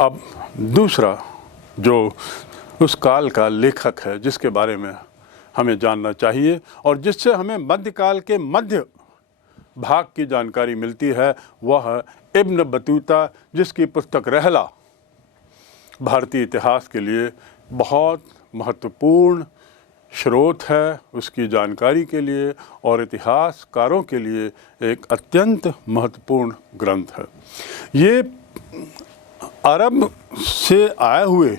अब दूसरा जो उस काल का लेखक है जिसके बारे में हमें जानना चाहिए और जिससे हमें मध्यकाल के मध्य भाग की जानकारी मिलती है, वह है इब्न बतूता, जिसकी पुस्तक रहला भारतीय इतिहास के लिए बहुत महत्वपूर्ण स्रोत है उसकी जानकारी के लिए और इतिहासकारों के लिए एक अत्यंत महत्वपूर्ण ग्रंथ है। ये अरब से आए हुए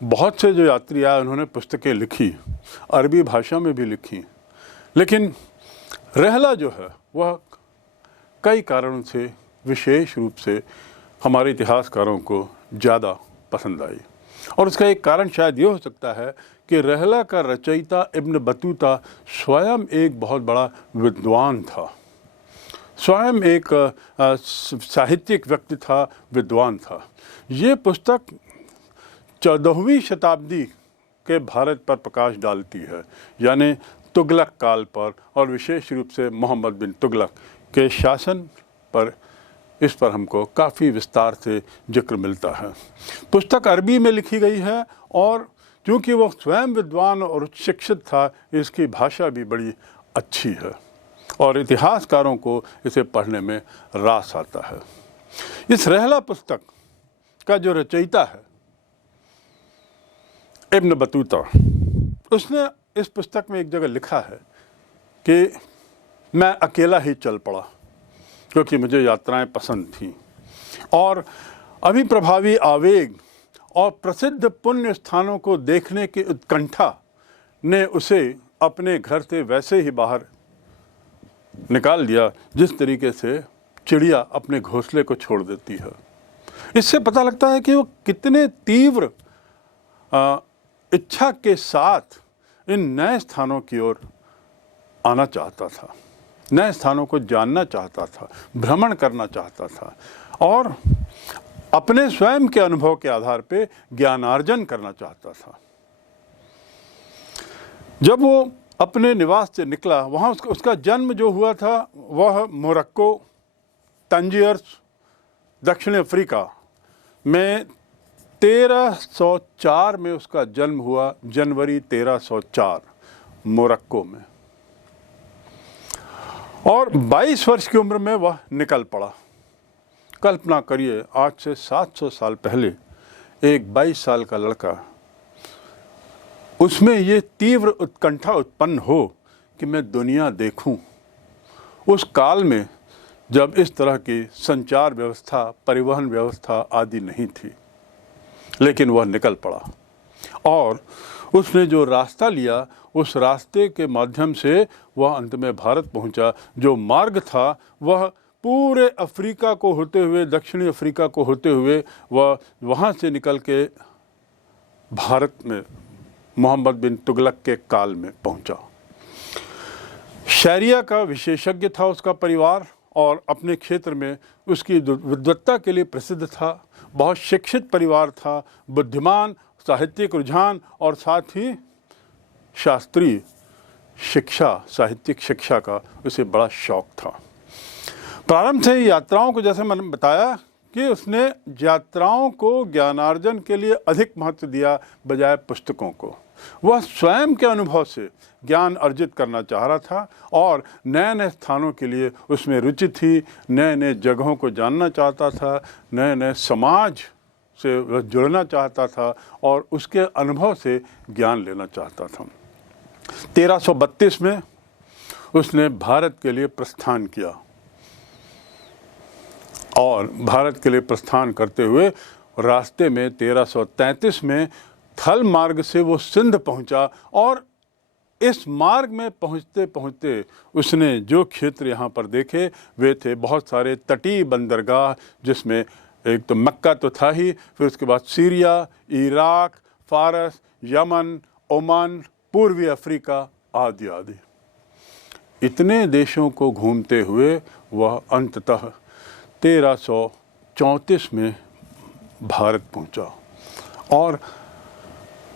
बहुत से जो यात्री आए उन्होंने पुस्तकें लिखी, अरबी भाषा में भी लिखी, लेकिन रहला जो है वह कई कारणों से विशेष रूप से हमारे इतिहासकारों को ज़्यादा पसंद आई। और उसका एक कारण शायद ये हो सकता है कि रहला का रचयिता इब्न बतूता स्वयं एक बहुत बड़ा विद्वान था, स्वयं एक साहित्यिक व्यक्ति था, विद्वान था। ये पुस्तक 14वीं शताब्दी के भारत पर प्रकाश डालती है, यानी तुगलक काल पर, और विशेष रूप से मोहम्मद बिन तुगलक के शासन पर इस पर हमको काफ़ी विस्तार से जिक्र मिलता है। पुस्तक अरबी में लिखी गई है और क्योंकि वह स्वयं विद्वान और शिक्षित था, इसकी भाषा भी बड़ी अच्छी है और इतिहासकारों को इसे पढ़ने में रास आता है। इस रहला पुस्तक का जो रचयिता है इब्न बतूता, उसने इस पुस्तक में एक जगह लिखा है कि मैं अकेला ही चल पड़ा क्योंकि मुझे यात्राएं पसंद थीं और अभी प्रभावी आवेग और प्रसिद्ध पुण्य स्थानों को देखने की उत्कंठा ने उसे अपने घर से वैसे ही बाहर निकाल दिया जिस तरीके से चिड़िया अपने घोंसले को छोड़ देती है। इससे पता लगता है कि वो कितने तीव्र इच्छा के साथ इन नए स्थानों की ओर आना चाहता था, नए स्थानों को जानना चाहता था, भ्रमण करना चाहता था और अपने स्वयं के अनुभव के आधार पे ज्ञानार्जन करना चाहता था। जब वो अपने निवास से निकला, वहाँ उसका जन्म जो हुआ था वह मोरक्को, तंजियर्स, दक्षिण अफ्रीका में 1304 में उसका जन्म हुआ, जनवरी 1304 मोरक्को में, और 22 वर्ष की उम्र में वह निकल पड़ा। कल्पना करिए, आज से 700 साल पहले एक 22 साल का लड़का, उसमें ये तीव्र उत्कंठा उत्पन्न हो कि मैं दुनिया देखूं। उस काल में जब इस तरह की संचार व्यवस्था, परिवहन व्यवस्था आदि नहीं थी, लेकिन वह निकल पड़ा और उसने जो रास्ता लिया उस रास्ते के माध्यम से वह अंत में भारत पहुंचा। जो मार्ग था वह पूरे अफ्रीका को होते हुए, दक्षिणी अफ्रीका को होते हुए वह वहाँ से निकल के भारत में मोहम्मद बिन तुगलक के काल में पहुंचा। शरिया का विशेषज्ञ था उसका परिवार और अपने क्षेत्र में उसकी विद्वत्ता के लिए प्रसिद्ध था। बहुत शिक्षित परिवार था, बुद्धिमान, साहित्यिक रुझान और साथ ही शास्त्रीय शिक्षा, साहित्यिक शिक्षा का उसे बड़ा शौक था। प्रारंभ से ही यात्राओं को, जैसे मैंने बताया कि उसने यात्राओं को ज्ञानार्जन के लिए अधिक महत्व दिया बजाय पुस्तकों को। वह स्वयं के अनुभव से ज्ञान अर्जित करना चाह रहा था और नए नए स्थानों के लिए उसमें रुचि थी, नए नए जगहों को जानना चाहता था, नए नए समाज से वह जुड़ना चाहता था और उसके अनुभव से ज्ञान लेना चाहता था। 1332 में उसने भारत के लिए प्रस्थान किया और भारत के लिए प्रस्थान करते हुए रास्ते में 1333 में थल मार्ग से वो सिंध पहुंचा और इस मार्ग में पहुंचते पहुंचते उसने जो क्षेत्र यहाँ पर देखे वे थे बहुत सारे तटीय बंदरगाह, जिसमें एक तो मक्का तो था ही, फिर उसके बाद सीरिया, इराक, फारस, यमन, ओमान, पूर्वी अफ्रीका आदि आदि। इतने देशों को घूमते हुए वह अंततः 1334 में भारत पहुंचा और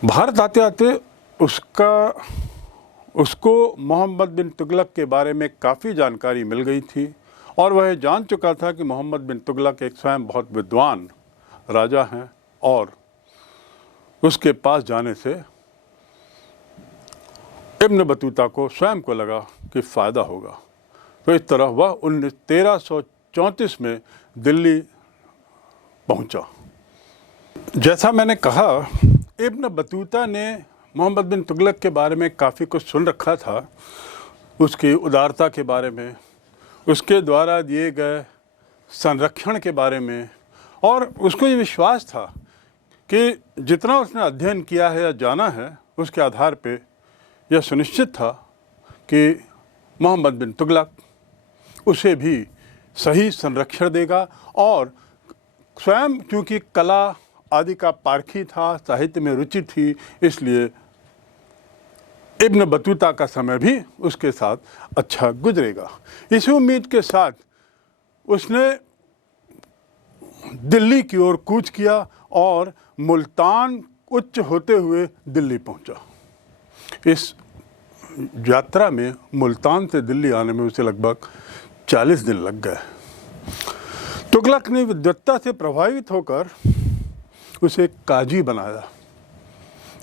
भारत आते आते उसको मोहम्मद बिन तुगलक के बारे में काफ़ी जानकारी मिल गई थी और वह जान चुका था कि मोहम्मद बिन तुगलक एक स्वयं बहुत विद्वान राजा हैं और उसके पास जाने से इब्न बतूता को स्वयं को लगा कि फ़ायदा होगा। तो इस तरह वह 1334 में दिल्ली पहुंचा। जैसा मैंने कहा, इब्न बतूता ने मोहम्मद बिन तुगलक के बारे में काफ़ी कुछ सुन रखा था, उसकी उदारता के बारे में, उसके द्वारा दिए गए संरक्षण के बारे में, और उसको ये विश्वास था कि जितना उसने अध्ययन किया है या जाना है, उसके आधार पे यह सुनिश्चित था कि मोहम्मद बिन तुगलक उसे भी सही संरक्षण देगा। और स्वयं क्योंकि कला आदि का पारखी था, साहित्य में रुचि थी, इसलिए इब्न बतूता का समय भी उसके साथ अच्छा गुजरेगा। इसी उम्मीद के साथ उसने दिल्ली की ओर कूच किया और मुल्तान उच्च होते हुए दिल्ली पहुंचा। इस यात्रा में मुल्तान से दिल्ली आने में उसे लगभग 40 दिन लग गए। तुगलक ने विद्वत्ता से प्रभावित होकर उसे काजी बनाया,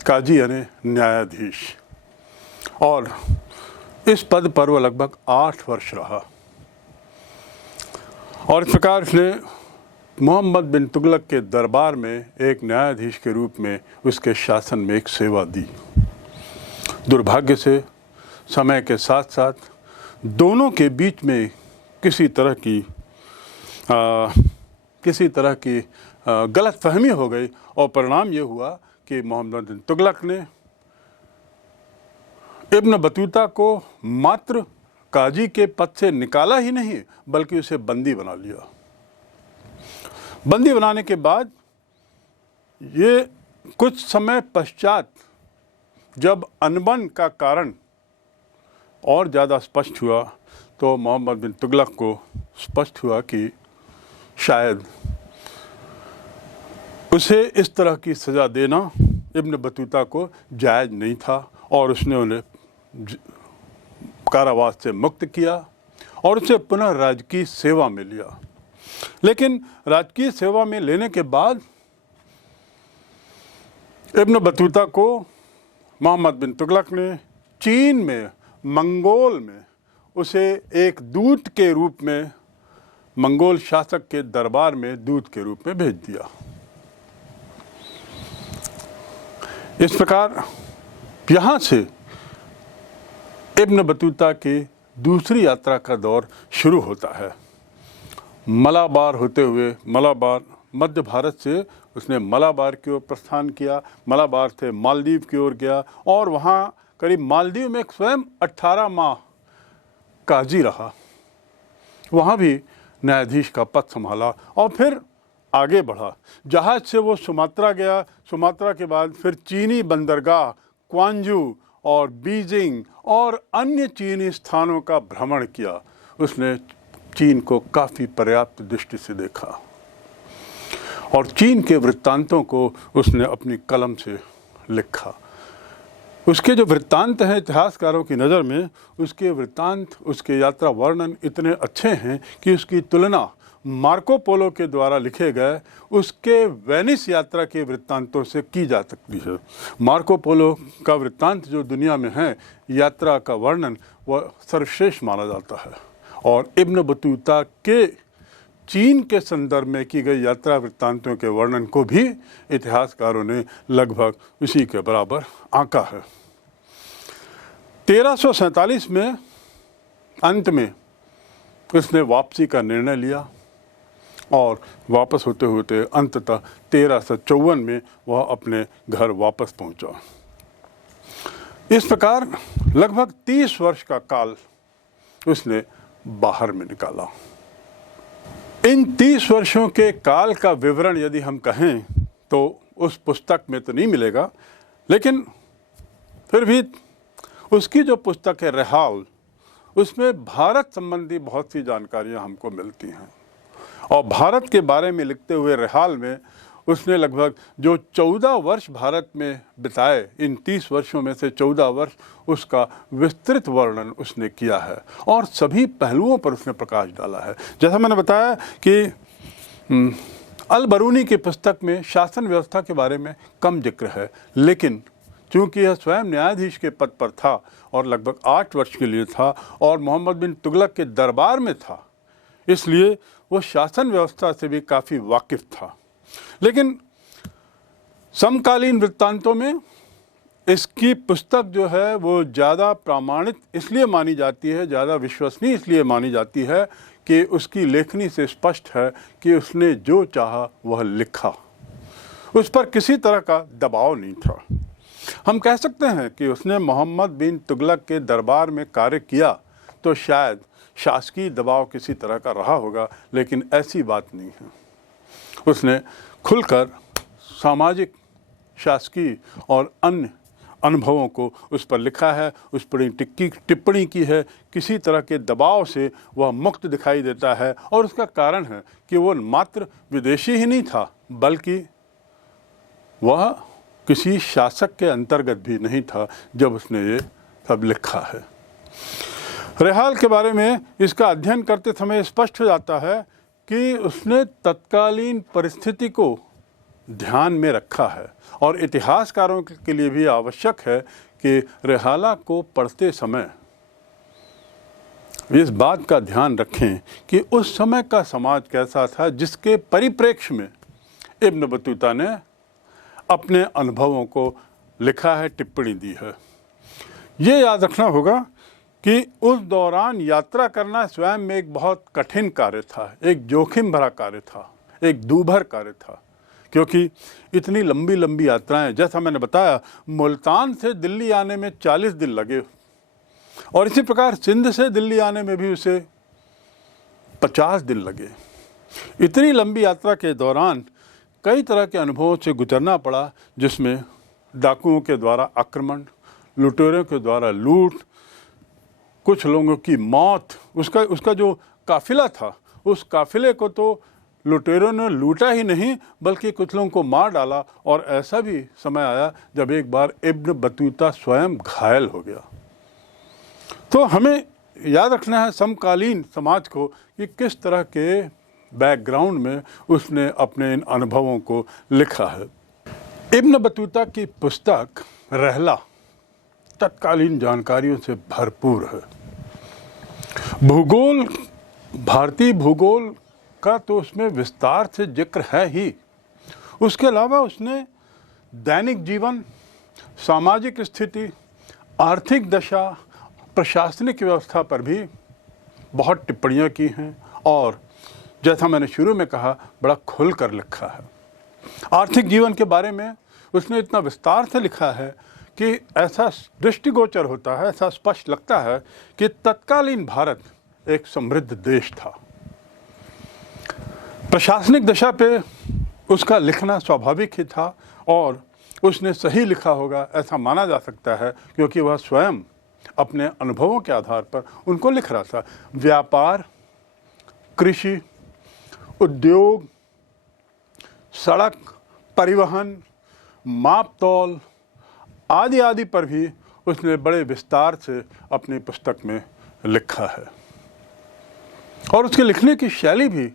काजी यानी न्यायाधीश, और इस पद पर वह लगभग 8 वर्ष रहा। और इस प्रकार उसने मोहम्मद बिन तुगलक के दरबार में एक न्यायाधीश के रूप में उसके शासन में एक सेवा दी। दुर्भाग्य से समय के साथ साथ दोनों के बीच में किसी तरह की गलतफहमी हो गई, और परिणाम ये हुआ कि मोहम्मद बिन तुगलक ने इब्न बतूता को मात्र काजी के पद से निकाला ही नहीं, बल्कि उसे बंदी बना लिया। बंदी बनाने के बाद ये कुछ समय पश्चात जब अनबन का कारण और ज़्यादा स्पष्ट हुआ, तो मोहम्मद बिन तुगलक को स्पष्ट हुआ कि शायद उसे इस तरह की सज़ा देना इब्न बतूता को जायज़ नहीं था, और उसने उन्हें कारावास से मुक्त किया और उसे पुनः राजकीय सेवा में लिया। लेकिन राजकीय सेवा में लेने के बाद इब्न बतूता को मोहम्मद बिन तुगलक ने चीन में, मंगोल में उसे एक दूत के रूप में, मंगोल शासक के दरबार में दूत के रूप में भेज दिया। इस प्रकार यहाँ से इब्न बतूता की दूसरी यात्रा का दौर शुरू होता है। मलाबार होते हुए, मलाबार मध्य भारत से उसने मलाबार की ओर प्रस्थान किया, मलाबार से मालदीव की ओर गया, और वहाँ करीब मालदीव में स्वयं 18 माह काजी रहा, वहाँ भी न्यायाधीश का पद संभाला, और फिर आगे बढ़ा। जहाज से वो सुमात्रा गया, सुमात्रा के बाद फिर चीनी बंदरगाह क्वांजू और बीजिंग और अन्य चीनी स्थानों का भ्रमण किया। उसने चीन को काफ़ी पर्याप्त दृष्टि से देखा और चीन के वृत्तांतों को उसने अपनी कलम से लिखा। उसके जो वृत्तांत हैं इतिहासकारों की नज़र में, उसके वृत्तांत, उसके यात्रा वर्णन इतने अच्छे हैं कि उसकी तुलना मार्को पोलो के द्वारा लिखे गए उसके वेनिस यात्रा के वृत्तांतों से की जा सकती है। मार्को पोलो का वृत्तांत जो दुनिया में है, यात्रा का वर्णन, वह सर्वश्रेष्ठ माना जाता है, और इब्न बतूता के चीन के संदर्भ में की गई यात्रा वृत्तांतों के वर्णन को भी इतिहासकारों ने लगभग उसी के बराबर आंका है। 1347 में अंत में उसने वापसी का निर्णय लिया, और वापस होते होते अंततः 1354 में वह अपने घर वापस पहुंचा। इस प्रकार लगभग 30 वर्ष का काल उसने बाहर में निकाला। इन 30 वर्षों के काल का विवरण यदि हम कहें तो उस पुस्तक में तो नहीं मिलेगा, लेकिन फिर भी उसकी जो पुस्तक है रिहाल, उसमें भारत संबंधी बहुत सी जानकारियां हमको मिलती हैं। और भारत के बारे में लिखते हुए रिहाल में उसने लगभग जो 14 वर्ष भारत में बिताए, इन 30 वर्षों में से 14 वर्ष उसका विस्तृत वर्णन उसने किया है और सभी पहलुओं पर उसने प्रकाश डाला है। जैसा मैंने बताया कि अल बरूनी की पुस्तक में शासन व्यवस्था के बारे में कम जिक्र है, लेकिन चूंकि यह स्वयं न्यायाधीश के पद पर था और लगभग 8 वर्ष के लिए था और मोहम्मद बिन तुगलक के दरबार में था, इसलिए वो शासन व्यवस्था से भी काफ़ी वाकिफ था। लेकिन समकालीन वृत्तांतों में इसकी पुस्तक जो है वो ज़्यादा प्रामाणिक इसलिए मानी जाती है, ज़्यादा विश्वसनीय इसलिए मानी जाती है कि उसकी लेखनी से स्पष्ट है कि उसने जो चाहा वह लिखा, उस पर किसी तरह का दबाव नहीं था। हम कह सकते हैं कि उसने मोहम्मद बिन तुगलक के दरबार में कार्य किया तो शायद शासकीय दबाव किसी तरह का रहा होगा, लेकिन ऐसी बात नहीं है। उसने खुलकर सामाजिक, शासकीय और अन्य अनुभवों को उस पर लिखा है, उस पर टिप्पणी की है। किसी तरह के दबाव से वह मुक्त दिखाई देता है और उसका कारण है कि वह मात्र विदेशी ही नहीं था, बल्कि वह किसी शासक के अंतर्गत भी नहीं था जब उसने ये सब लिखा है। रेहाल के बारे में इसका अध्ययन करते समय स्पष्ट हो जाता है कि उसने तत्कालीन परिस्थिति को ध्यान में रखा है और इतिहासकारों के लिए भी आवश्यक है कि रेहाला को पढ़ते समय इस बात का ध्यान रखें कि उस समय का समाज कैसा था, जिसके परिप्रेक्ष्य में इब्न बतूता ने अपने अनुभवों को लिखा है, टिप्पणी दी है। ये याद रखना होगा कि उस दौरान यात्रा करना स्वयं में एक बहुत कठिन कार्य था, एक जोखिम भरा कार्य था, एक दूभर कार्य था, क्योंकि इतनी लंबी लंबी यात्राएं, जैसा मैंने बताया, मुल्तान से दिल्ली आने में 40 दिन लगे और इसी प्रकार सिंध से दिल्ली आने में भी उसे 50 दिन लगे। इतनी लंबी यात्रा के दौरान कई तरह के अनुभवों से गुजरना पड़ा, जिसमें डाकुओं के द्वारा आक्रमण, लुटेरों के द्वारा लूट, कुछ लोगों की मौत। उसका जो काफिला था, उस काफिले को तो लुटेरों ने लूटा ही नहीं बल्कि कुछ लोगों को मार डाला। और ऐसा भी समय आया जब एक बार इब्न बतूता स्वयं घायल हो गया। तो हमें याद रखना है समकालीन समाज को कि किस तरह के बैकग्राउंड में उसने अपने इन अनुभवों को लिखा है। इब्न बतूता की पुस्तक रहला तत्कालीन जानकारियों से भरपूर है। भूगोल, भारतीय भूगोल का तो उसमें विस्तार से जिक्र है ही। उसके अलावा उसने दैनिक जीवन, सामाजिक स्थिति, आर्थिक दशा, प्रशासनिक व्यवस्था पर भी बहुत टिप्पणियां की हैं और जैसा मैंने शुरू में कहा, बड़ा खुल कर लिखा है। आर्थिक जीवन के बारे में उसने इतना विस्तार से लिखा है कि ऐसा दृष्टिगोचर होता है, ऐसा स्पष्ट लगता है कि तत्कालीन भारत एक समृद्ध देश था। प्रशासनिक दशा पे उसका लिखना स्वाभाविक ही था और उसने सही लिखा होगा ऐसा माना जा सकता है, क्योंकि वह स्वयं अपने अनुभवों के आधार पर उनको लिख रहा था। व्यापार, कृषि, उद्योग, सड़क, परिवहन, माप तौल आदि आदि पर भी उसने बड़े विस्तार से अपनी पुस्तक में लिखा है और उसके लिखने की शैली भी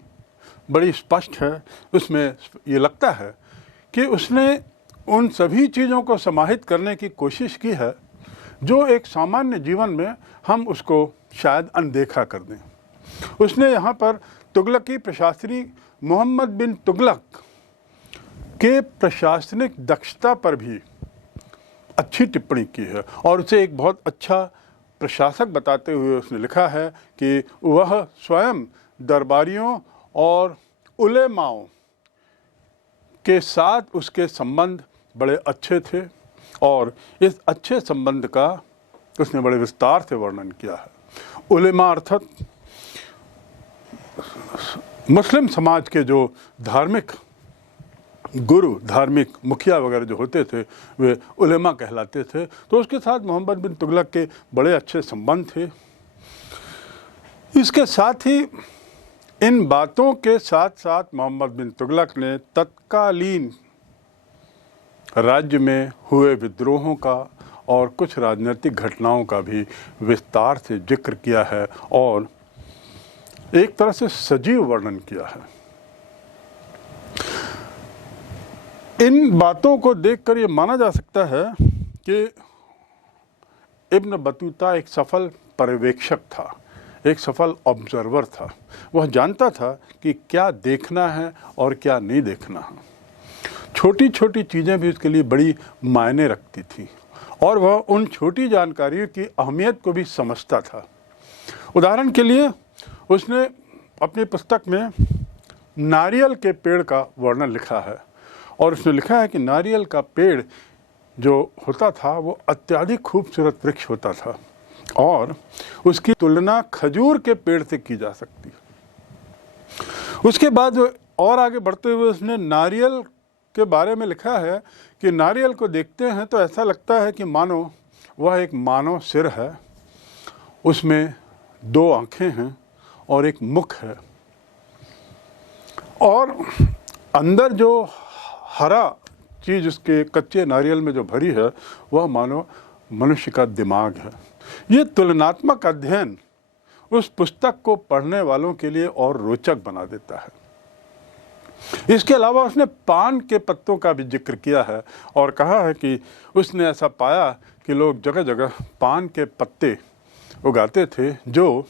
बड़ी स्पष्ट है। उसमें ये लगता है कि उसने उन सभी चीज़ों को समाहित करने की कोशिश की है जो एक सामान्य जीवन में हम उसको शायद अनदेखा कर दें। उसने यहाँ पर तुगलकी प्रशासनी मोहम्मद बिन तुगलक के प्रशासनिक दक्षता पर भी अच्छी टिप्पणी की है और उसे एक बहुत अच्छा प्रशासक बताते हुए उसने लिखा है कि वह स्वयं दरबारियों और उलेमाओं के साथ उसके संबंध बड़े अच्छे थे और इस अच्छे संबंध का उसने बड़े विस्तार से वर्णन किया है। उलेमा अर्थात मुस्लिम समाज के जो धार्मिक गुरु, धार्मिक मुखिया वगैरह जो होते थे वे उलेमा कहलाते थे। तो उसके साथ मोहम्मद बिन तुगलक के बड़े अच्छे संबंध थे। इसके साथ ही इन बातों के साथ साथ मोहम्मद बिन तुगलक ने तत्कालीन राज्य में हुए विद्रोहों का और कुछ राजनीतिक घटनाओं का भी विस्तार से जिक्र किया है और एक तरह से सजीव वर्णन किया है। इन बातों को देखकर ये माना जा सकता है कि इब्न बतूता एक सफल पर्यवेक्षक था, एक सफल ऑब्जर्वर था। वह जानता था कि क्या देखना है और क्या नहीं देखना है। छोटी छोटी चीज़ें भी उसके लिए बड़ी मायने रखती थी और वह उन छोटी जानकारियों की अहमियत को भी समझता था। उदाहरण के लिए उसने अपनी पुस्तक में नारियल के पेड़ का वर्णन लिखा है और उसने लिखा है कि नारियल का पेड़ जो होता था वो अत्यधिक खूबसूरत वृक्ष होता था और उसकी तुलना खजूर के पेड़ से की जा सकती है। उसके बाद और आगे बढ़ते हुए उसने नारियल के बारे में लिखा है कि नारियल को देखते हैं तो ऐसा लगता है कि मानो वह एक मानव सिर है, उसमें 2 आँखें हैं और एक मुख है और अंदर जो हरा चीज़ उसके कच्चे नारियल में जो भरी है वह मानो मनुष्य का दिमाग है। ये तुलनात्मक अध्ययन उस पुस्तक को पढ़ने वालों के लिए और रोचक बना देता है। इसके अलावा उसने पान के पत्तों का भी जिक्र किया है और कहा है कि उसने ऐसा पाया कि लोग जगह जगह पान के पत्ते उगाते थे जो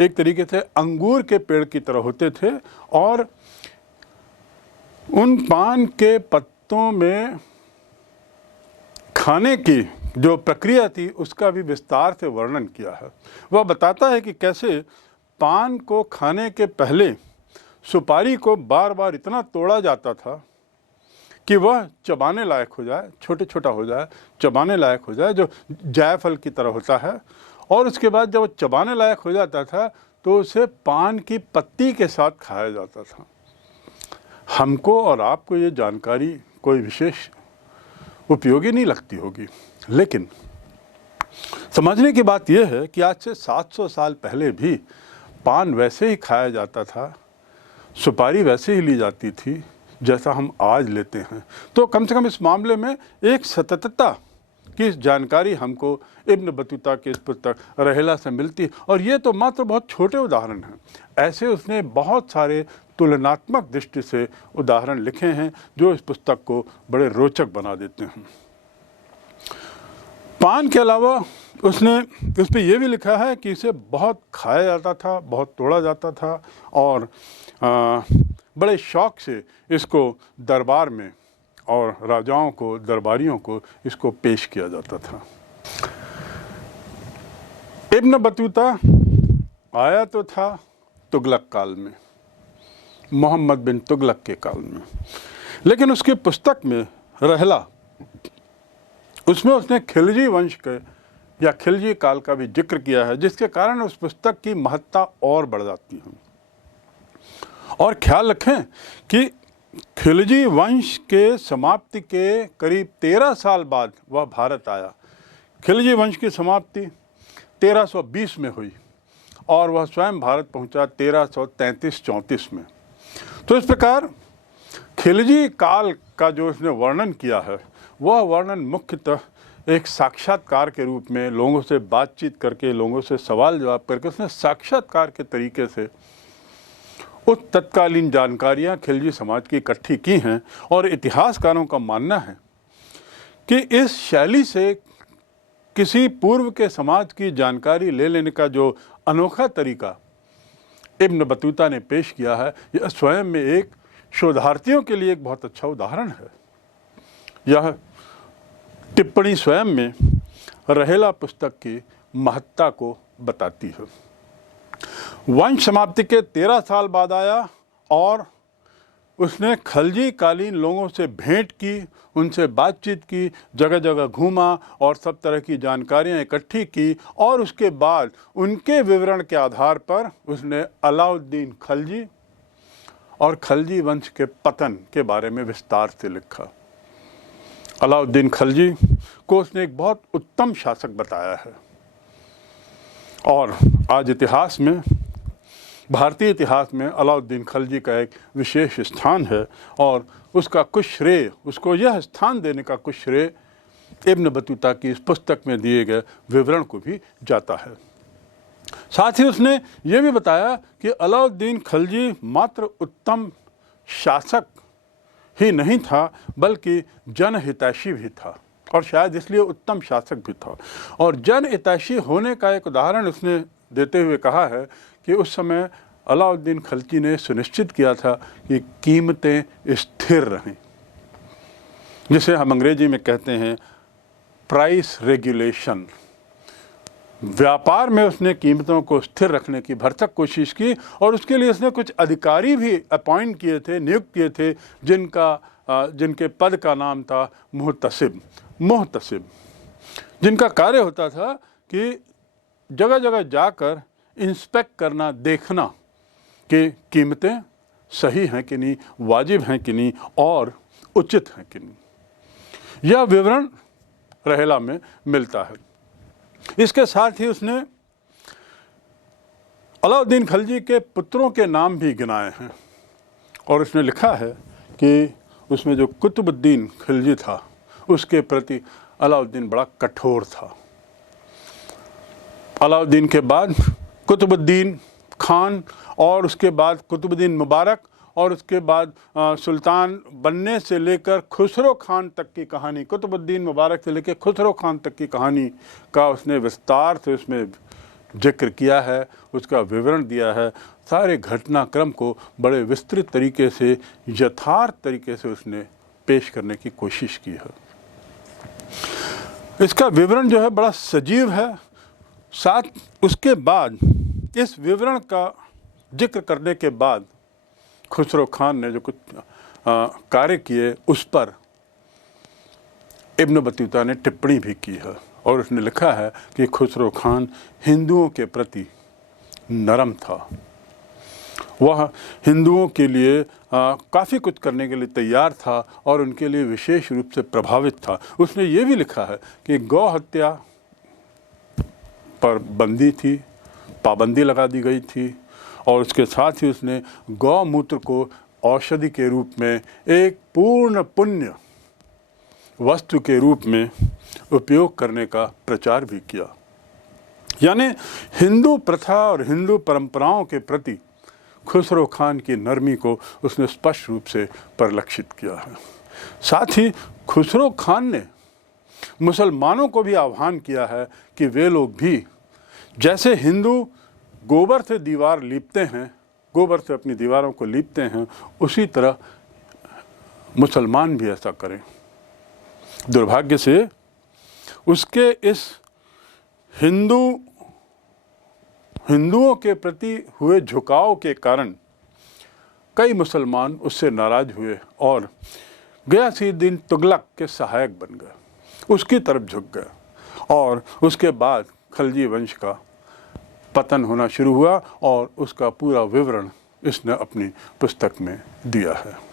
एक तरीके से अंगूर के पेड़ की तरह होते थे और उन पान के पत्तों में खाने की जो प्रक्रिया थी उसका भी विस्तार से वर्णन किया है। वह बताता है कि कैसे पान को खाने के पहले सुपारी को बार बार इतना तोड़ा जाता था कि वह चबाने लायक हो जाए, छोटे छोटा हो जाए, चबाने लायक हो जाए, जो जायफल की तरह होता है। और उसके बाद जब वो चबाने लायक हो जाता था तो उसे पान की पत्ती के साथ खाया जाता था। हमको और आपको ये जानकारी कोई विशेष उपयोगी नहीं लगती होगी, लेकिन समझने की बात यह है कि आज से 700 साल पहले भी पान वैसे ही खाया जाता था, सुपारी वैसे ही ली जाती थी जैसा हम आज लेते हैं। तो कम से कम इस मामले में एक सततता की जानकारी हमको इब्न बतूता की इस पुस्तक रहेला से मिलती। और ये तो मात्र बहुत छोटे उदाहरण हैं, ऐसे उसने बहुत सारे तुलनात्मक दृष्टि से उदाहरण लिखे हैं जो इस पुस्तक को बड़े रोचक बना देते हैं। पान के अलावा उसने उस पर यह भी लिखा है कि इसे बहुत खाया जाता था, बहुत तोड़ा जाता था और बड़े शौक से इसको दरबार में और राजाओं को, दरबारियों को इसको पेश किया जाता था। इब्न बतूता आया तो था तुगलक काल में, मोहम्मद बिन तुगलक के काल में, लेकिन उसकी पुस्तक में रहेला उसमें उसने खिलजी वंश के या खिलजी काल का भी जिक्र किया है, जिसके कारण उस पुस्तक की महत्ता और बढ़ जाती है। और ख्याल रखें कि खिलजी वंश के समाप्ति के करीब 13 साल बाद वह भारत आया। खिलजी वंश की समाप्ति 1320 में हुई और वह स्वयं भारत पहुंचा 1333-34 में। तो इस प्रकार खिलजी काल का जो इसने वर्णन किया है वह वर्णन मुख्यतः एक साक्षात्कार के रूप में लोगों से बातचीत करके, लोगों से सवाल जवाब करके उसने साक्षात्कार के तरीके से उस तत्कालीन जानकारियां खिलजी समाज की इकट्ठी की हैं। और इतिहासकारों का मानना है कि इस शैली से किसी पूर्व के समाज की जानकारी ले लेने का जो अनोखा तरीका इब्न बतूता ने पेश किया है, यह स्वयं में एक शोधार्थियों के लिए एक बहुत अच्छा उदाहरण है। यह टिप्पणी स्वयं में रहेला पुस्तक की महत्ता को बताती है। वंश समाप्ति के 13 साल बाद आया और उसने खलजी कालीन लोगों से भेंट की, उनसे बातचीत की, जगह जगह घूमा और सब तरह की जानकारियां इकट्ठी की और उसके बाद उनके विवरण के आधार पर उसने अलाउद्दीन खलजी और खलजी वंश के पतन के बारे में विस्तार से लिखा। अलाउद्दीन खलजी को उसने एक बहुत उत्तम शासक बताया है और आज इतिहास में, भारतीय इतिहास में अलाउद्दीन खलजी का एक विशेष स्थान है और उसका कुछ श्रेय, उसको यह स्थान देने का कुछ श्रेय इब्न बतूता की इस पुस्तक में दिए गए विवरण को भी जाता है। साथ ही उसने ये भी बताया कि अलाउद्दीन खलजी मात्र उत्तम शासक ही नहीं था बल्कि जनहितैषी भी था, और शायद इसलिए उत्तम शासक भी था। और जनहितैषी होने का एक उदाहरण उसने देते हुए कहा है कि उस समय अलाउद्दीन खलजी ने सुनिश्चित किया था कि कीमतें स्थिर रहें, जिसे हम अंग्रेजी में कहते हैं प्राइस रेगुलेशन। व्यापार में उसने कीमतों को स्थिर रखने की भरसक कोशिश की, और उसके लिए उसने कुछ अधिकारी भी अपॉइंट किए थे, नियुक्त किए थे, जिनके पद का नाम था मुहतसिब, जिनका कार्य होता था कि जगह जगह जाकर इंस्पेक्ट करना, देखना कि कीमतें सही हैं कि नहीं, वाजिब हैं कि नहीं और उचित हैं कि नहीं। यह विवरण रहेला में मिलता है। इसके साथ ही उसने अलाउद्दीन खलजी के पुत्रों के नाम भी गिनाए हैं, और उसने लिखा है कि उसमें जो कुतुबुद्दीन खिलजी था उसके प्रति अलाउद्दीन बड़ा कठोर था। अलाउद्दीन के बाद कुतुबुद्दीन खान, और उसके बाद कुतुबुद्दीन मुबारक, और उसके बाद सुल्तान बनने से लेकर खुसरो खान तक की कहानी, कुतुबुद्दीन मुबारक से लेकर खुसरो खान तक की कहानी का उसने विस्तार से उसमें जिक्र किया है, उसका विवरण दिया है। सारे घटनाक्रम को बड़े विस्तृत तरीके से, यथार्थ तरीके से उसने पेश करने की कोशिश की है। इसका विवरण जो है बड़ा सजीव है। साथ उसके बाद, इस विवरण का जिक्र करने के बाद, खुसरो खान ने जो कुछ कार्य किए उस पर इब्न बतूता ने टिप्पणी भी की है, और उसने लिखा है कि खुसरो खान हिंदुओं के प्रति नरम था। वह हिंदुओं के लिए काफ़ी कुछ करने के लिए तैयार था और उनके लिए विशेष रूप से प्रभावित था। उसने ये भी लिखा है कि गौ हत्या पर पाबंदी लगा दी गई थी, और उसके साथ ही उसने गौमूत्र को औषधि के रूप में, एक पूर्ण पुण्य वस्तु के रूप में उपयोग करने का प्रचार भी किया। यानी हिंदू प्रथा और हिंदू परंपराओं के प्रति खुसरो खान की नरमी को उसने स्पष्ट रूप से परिलक्षित किया है। साथ ही खुसरो खान ने मुसलमानों को भी आह्वान किया है कि वे लोग भी, जैसे हिंदू गोबर से दीवार लीपते हैं, गोबर से अपनी दीवारों को लीपते हैं, उसी तरह मुसलमान भी ऐसा करें। दुर्भाग्य से उसके इस हिंदुओं के प्रति हुए झुकाव के कारण कई मुसलमान उससे नाराज हुए और गयासुद्दीन तुगलक के सहायक बन गए, उसकी तरफ झुक गए, और उसके बाद खलजी वंश का पतन होना शुरू हुआ, और उसका पूरा विवरण इसने अपनी पुस्तक में दिया है।